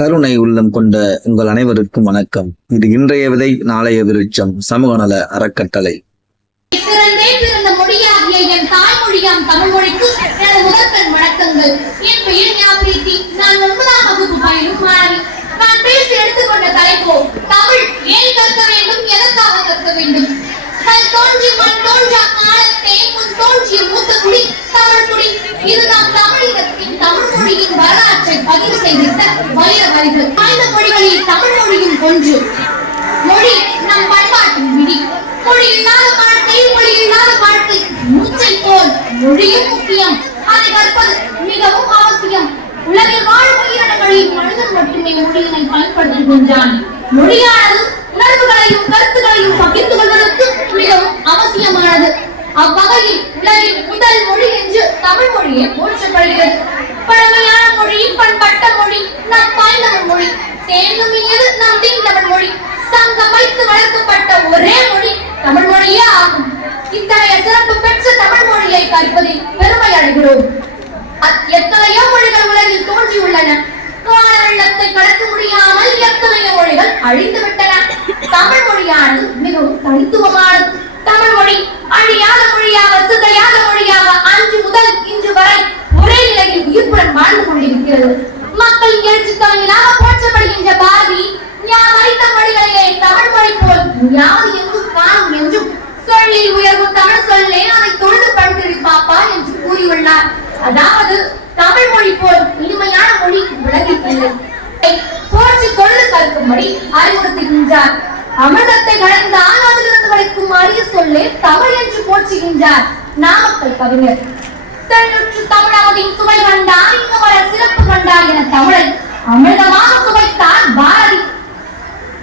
கருணை உள்ளம் கொண்ட உங்கள் அனைவருக்கும் வணக்கம். இது இன்றைய விதை நாளைய விருட்சம் சமூக நல அறக்கட்டளை தோன்றிய மூத்த குடி தமிழ் குடி. இதுதான் தமிழகத்தின் தமிழ் மொழியின் வரலாற்றை பதிவு செய்திருந்த வைர வரிகள் ஆய்ந்த மொழிகளில் தமிழ் மொழியும் ஒன்று. மொழி நம் பண்பாட்டின் விதி. மொழி இல்லாத வாழ்க்கை மொழி இல்லாத வாழ்க்கை மூச்சை போல் மொழியும் முக்கியம். அதை கற்பது மிகவும் அவசியம். உலகில் வாழும் உயிரினங்களில் மனிதன் மட்டுமே மொழியினை பயன்படுத்துகின்றான் மொழியானது உணர்வுகளையும் கருத்துகளையும் பகிர்ந்து கொள்வதற்கு மிகவும் அவசியமானது. அவ்வகையில் உலகின் முதல் மொழி என்று தமிழ் மொழியே போற்றப்படுகிறது பழமையான மொழி பண்பட்ட மொழி நம் தாய்ந்தமிழ் மொழி தேனுமியது நம் தீந்தமிழ் மொழி சங்கம் வைத்து வளர்க்கப்பட்ட ஒரே மொழி தமிழ் மொழியே ஆகும் இத்தகைய சிறப்பு பெற்ற தமிழ் மொழியை கற்பதில் பெருமை எத்தனையோ மொழிகள் உலகில் தோன்றியுள்ளன. கால வெள்ளத்தை கடக்க முடியாமல் எத்தனையோ மொழிகள் அழிந்து விட்டன. தமிழ் மொழியானது மிகவும் தனித்துவமானது. தமிழ் மொழி அழியாத மொழியாக சிதையாத மொழியாக அன்று முதல் இன்று வரை ஒரே நிலையில் உயிர்ப்புடன் வாழ்ந்து கொண்டிருக்கிறது. மக்கள் எழுச்சி கவிஞனாக போற்றப்படுகின்ற பாரதி ஞான் மொழிகளிலே தமிழ் மொழி போல் யாவது எங்கும் காணும் என்றும் சொல்லில் உயர்வு தமிழ் சொல்லே அதை தொழுது படுத்திரு பாப்பா என்று கூறியுள்ளார் அதாவது தமிழ் மொழி போல் இனிமையான மொழி உலகில் இல்லை போற்றி கற்கும்படி அறிவுறுத்துகின்றார். அமிர்தத்தை அரிய சொல்லே தமிழ் என்று போற்றுகின்றார் நாமக்கல் கவிஞர். தமிழகத்தின் சுவை கண்டார் இங்கு வர சிறப்பு கண்டார் என தமிழை அமிர்தமாக சுவைத்தார் பாரதி.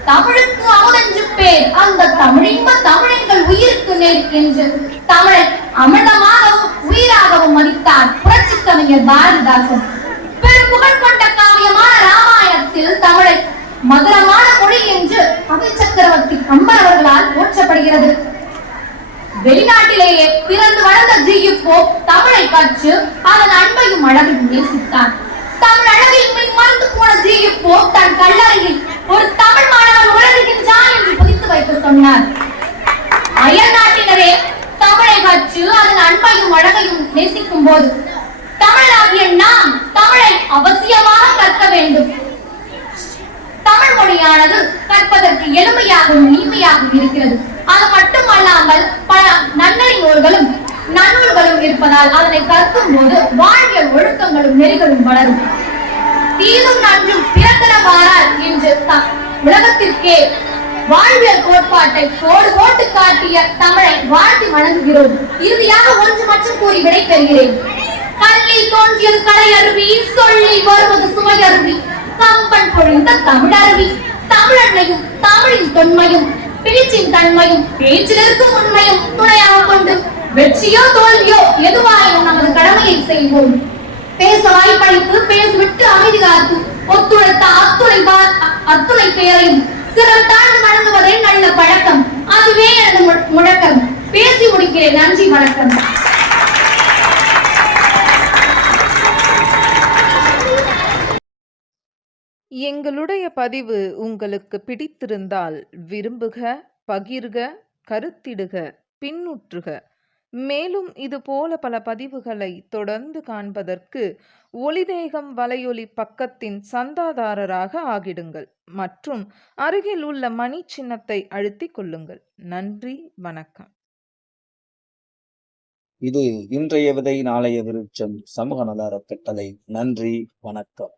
தமிழுக்கு அமுதென்று பேர் அந்த தமிழின்ப தமிழெங்கள் உயிருக்கு நேர் என்று தமிழை அமிர்தமாகவும் உயிராகவும் மதித்தார் புரட்சி கவிஞர் பாரதிதாசன். பெரும் புகழ் வருகிறது. வெளிநாட்டிலேயே பிறந்து வளர்ந்த ஜியு போப் தமிழை கற்று அதன் அன்பையும் அழகையும் நேசித்தான். தமிழ் அழகில் மின் மறந்து போன ஜியு போப் தன் கல்லறையில் ஒரு தமிழ் மாணவன் உலகுகின்றான் என்று புதித்து வைத்து சொன்னார். அயல் நாட்டினரே தமிழை கற்று அதன் அன்பையும் அழகையும் நேசிக்கும் போது தமிழாகிய நாம் தமிழை அவசியமாக கற்க வேண்டும். தமிழ் மொழியானது கற்பதற்கு எளிமையாகவும் இனிமையாகவும் இருக்கிறது அது மட்டுமல்லாமல் பல நன்னறி நூல்களும் நன்னூல்களும் இருப்பதால் அதனை கற்கும் போது வாழ்வியல் ஒழுக்கங்களும் நெறிகளும் வளரும். தீதும் நன்றும் பிறந்தனவாரால் என்று உலகத்திற்கே வாழ்வியல் கோட்பாட்டை கோடு கோட்டு காட்டிய தமிழை வாழ்த்தி வணங்குகிறோம். இறுதியாக ஒன்று மட்டும் கூறி விடைபெறுகிறேன் கல்லில் தோன்றியது கலை அருவி சொல்லில் வருவது சுவை அருவி. கம்பன் பொழிந்த தமிழருவி தமிழன்னையும் தமிழின் தொன்மையும் பேச்சின் தன்மையும் பேச்சில் இருக்கும் உண்மையும் துணையாக கொண்டு வெற்றியோ தோல்வியோ எதுவாயினும் நமது கடமையை செய்வோம். பேச வாய்ப்பளித்து பேசிவிட்டு அமைதி காத்து ஒத்துழைத்த அத்துணை பா- அத்துணை பேரையும் சிறம் தாழ்ந்து வழங்குவதே நல்ல பழக்கம். அதுவே எனது முழக்கம். பேசி முடிக்கிறேன். நன்றி வணக்கம். எங்களுடைய பதிவு உங்களுக்கு பிடித்திருந்தால் விரும்புக பகிர்க கருத்திடுக பின்னுற்றுக. மேலும் இதுபோல பல பதிவுகளை தொடர்ந்து காண்பதற்கு ஒளிதேகம் வலையொலி பக்கத்தின் சந்தாதாரராக ஆகிடுங்கள். மற்றும் அருகில் உள்ள மணி சின்னத்தை அழுத்திக் கொள்ளுங்கள். நன்றி வணக்கம். இது இன்றைய விதை நாளைய விருட்சம் சமூக நல அறக்கட்டளை. நன்றி வணக்கம்.